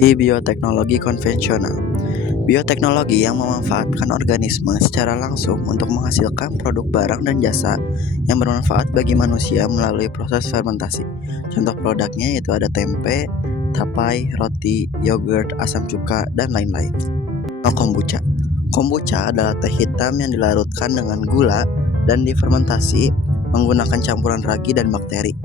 Di bioteknologi konvensional, bioteknologi yang memanfaatkan organisme secara langsung untuk menghasilkan produk barang dan jasa yang bermanfaat bagi manusia melalui proses fermentasi. Contoh produknya yaitu ada tempe, tapai, roti, yogurt, asam cuka, dan lain-lain. Kombucha. Kombucha adalah teh hitam yang dilarutkan dengan gula dan difermentasi menggunakan campuran ragi dan bakteri.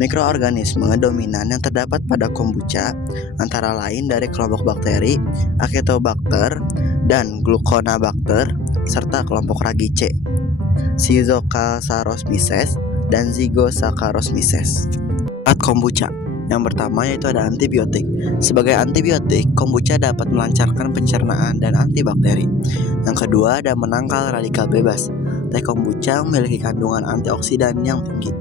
Mikroorganisme dominan yang terdapat pada kombucha antara lain dari kelompok bakteri Acetobacter dan Gluconabacter serta kelompok ragi C, Schizocasauromyces dan Zygosaccharomyces. Kombucha. Yang pertama yaitu ada antibiotik. Sebagai antibiotik, kombucha dapat melancarkan pencernaan dan antibakteri. Yang kedua ada menangkal radikal bebas. Teh kombucha memiliki kandungan antioksidan yang tinggi.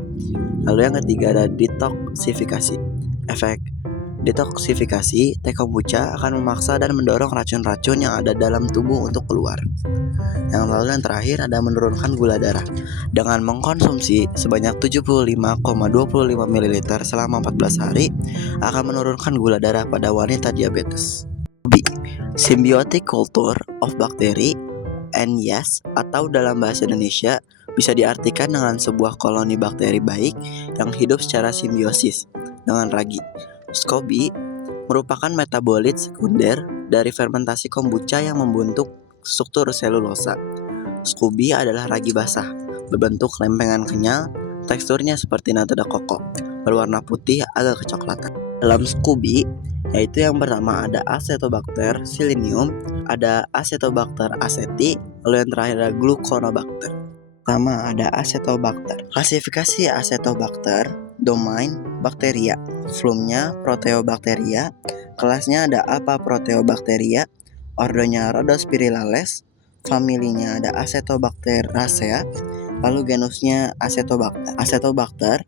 Lalu yang ketiga ada detoksifikasi. Efek detoksifikasi, teh kombucha akan memaksa dan mendorong racun-racun yang ada dalam tubuh untuk keluar. Yang terakhir ada menurunkan gula darah. Dengan mengkonsumsi sebanyak 75,25 ml selama 14 hari akan menurunkan gula darah pada wanita diabetes. B. Symbiotic culture of bacteria and yeast atau dalam bahasa Indonesia bisa diartikan dengan sebuah koloni bakteri baik yang hidup secara simbiosis dengan ragi. SCOBY merupakan metabolit sekunder dari fermentasi kombucha yang membentuk struktur selulosa. SCOBY adalah ragi basah, berbentuk lempengan kenyal, teksturnya seperti nata koko, berwarna putih agak kecoklatan. Dalam SCOBY, yaitu yang pertama ada Acetobacter silinium, ada Acetobacter aceti, lalu yang terakhir ada Gluconobacter. Pertama ada Acetobacter. Klasifikasi Acetobacter, domain bakteria, flumnya Proteobacteria, kelasnya ada apa Proteobacteria, ordonya Rhodospirales, familinya ada Acetobacteraceae, lalu genusnya Acetobacter. Acetobacter,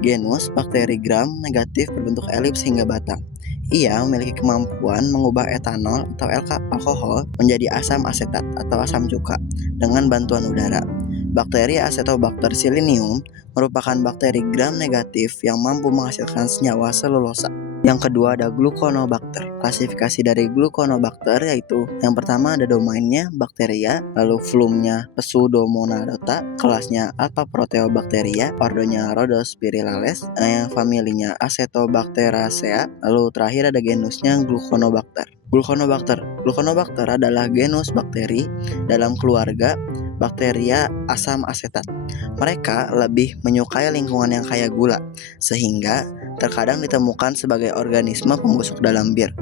genus bakteri gram negatif berbentuk elips hingga batang. Ia memiliki kemampuan mengubah etanol atau alkohol menjadi asam asetat atau asam cuka dengan bantuan udara. Bakteri Acetobacter silinium merupakan bakteri gram negatif yang mampu menghasilkan senyawa selulosa. Yang kedua ada Gluconobacter. Klasifikasi dari Gluconobacter yaitu yang pertama ada domainnya bakteria, lalu flumnya Pseudomonadota, kelasnya Alpha Proteobacteria, ordonya Rhodospirales, yang familinya Acetobacteraceae, lalu terakhir ada genusnya Gluconobacter. Gluconobacter adalah genus bakteri dalam keluarga Bacteria asam asetat. Mereka lebih menyukai lingkungan yang kaya gula, sehingga terkadang ditemukan sebagai organisme pembusuk dalam bir.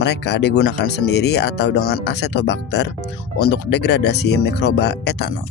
Mereka digunakan sendiri atau dengan Acetobacter untuk degradasi mikroba etanol.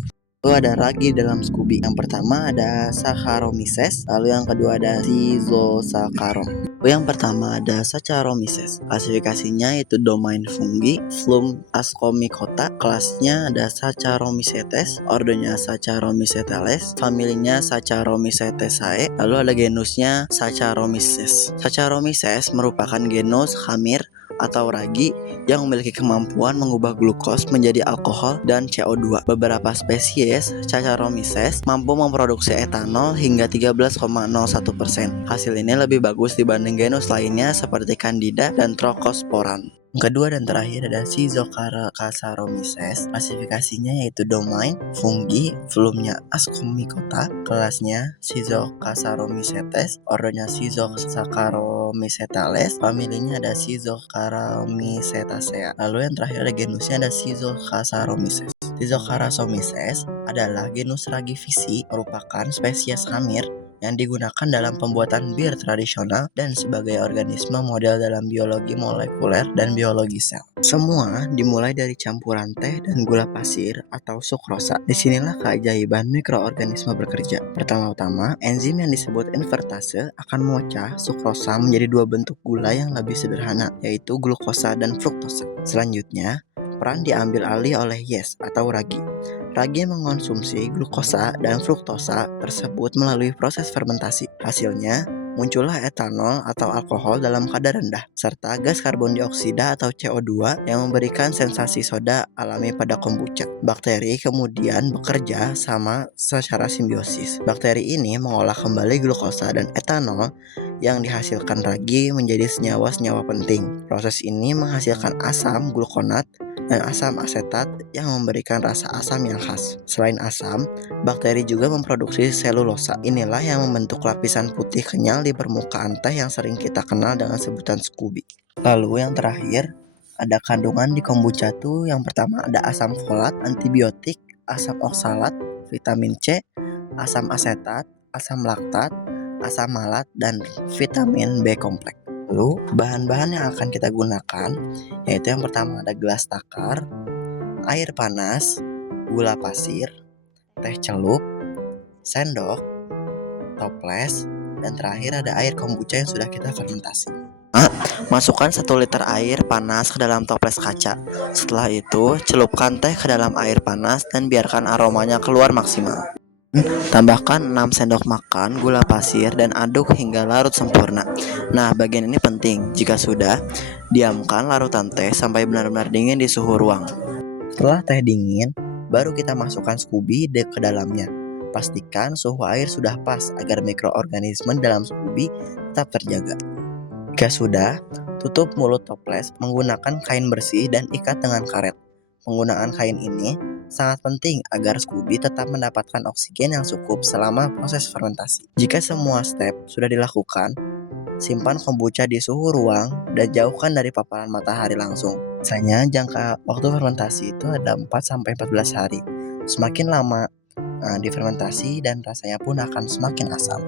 Lalu ada ragi dalam SCOBY. Yang pertama ada Saccharomyces, lalu yang kedua ada Schizosaccharomyces. Yang pertama ada Saccharomyces. Klasifikasinya yaitu domain fungi, flum Ascomycota, kelasnya ada Saccharomycetes, ordonya Saccharomycetales, familinya Saccharomycetaceae, lalu ada genusnya Saccharomyces. Saccharomyces merupakan genus khamir atau ragi yang memiliki kemampuan mengubah glukos menjadi alkohol dan CO2. Beberapa spesies Saccharomyces mampu memproduksi etanol hingga 13,01%. Hasil ini lebih bagus dibanding genus lainnya seperti Candida dan Trochosporan. Yang kedua dan terakhir ada Schizocasauromyces. Klasifikasinya yaitu domain fungi, flumnya Ascomycota, kelasnya Schizocasauromycetes, ordonya Schizosaccharomycetales, familinya ada Schizocaramycetaceae. Lalu yang terakhir ada genusnya ada Schizocasauromyces. Schizocasauromyces adalah genus ragi visi, merupakan spesies khamir yang digunakan dalam pembuatan bir tradisional dan sebagai organisme model dalam biologi molekuler dan biologi sel. Semua dimulai dari campuran teh dan gula pasir atau sukrosa. Disinilah keajaiban mikroorganisme bekerja. Pertama-tama, enzim yang disebut invertase akan memecah sukrosa menjadi dua bentuk gula yang lebih sederhana, yaitu glukosa dan fruktosa. Selanjutnya, peran diambil alih oleh yeast atau ragi. Ragi mengonsumsi glukosa dan fruktosa tersebut melalui proses fermentasi. Hasilnya, muncullah etanol atau alkohol dalam kadar rendah, serta gas karbon dioksida atau CO2 yang memberikan sensasi soda alami pada kombucha. Bakteri kemudian bekerja sama secara simbiosis. Bakteri ini mengolah kembali glukosa dan etanol yang dihasilkan ragi menjadi senyawa-senyawa penting. Proses ini menghasilkan asam glukonat dan asam asetat yang memberikan rasa asam yang khas. Selain asam, bakteri juga memproduksi selulosa. Inilah yang membentuk lapisan putih kenyal di permukaan teh yang sering kita kenal dengan sebutan Scooby. Lalu yang terakhir, ada kandungan di kombucha tuh. Yang pertama ada asam folat, antibiotik, asam oksalat, vitamin C, asam asetat, asam laktat, asam malat, dan vitamin B kompleks. Lalu bahan-bahan yang akan kita gunakan yaitu yang pertama ada gelas takar, air panas, gula pasir, teh celup, sendok, toples, dan terakhir ada air kombucha yang sudah kita fermentasi. Masukkan 1 liter air panas ke dalam toples kaca. Setelah itu, celupkan teh ke dalam air panas dan biarkan aromanya keluar maksimal. Tambahkan 6 sendok makan gula pasir dan aduk hingga larut sempurna. Nah, bagian ini penting. Jika sudah, diamkan larutan teh sampai benar-benar dingin di suhu ruang. Setelah teh dingin, baru kita masukkan Scooby ke dalamnya. Pastikan suhu air sudah pas agar mikroorganisme dalam Scooby tetap terjaga. Jika sudah, tutup mulut toples menggunakan kain bersih dan ikat dengan karet. Penggunaan kain ini sangat penting agar Scooby tetap mendapatkan oksigen yang cukup selama proses fermentasi. Jika semua step sudah dilakukan, simpan kombucha di suhu ruang dan jauhkan dari paparan matahari langsung. Biasanya jangka waktu fermentasi itu ada 4-14 hari. Semakin lama difermentasi dan rasanya pun akan semakin asam.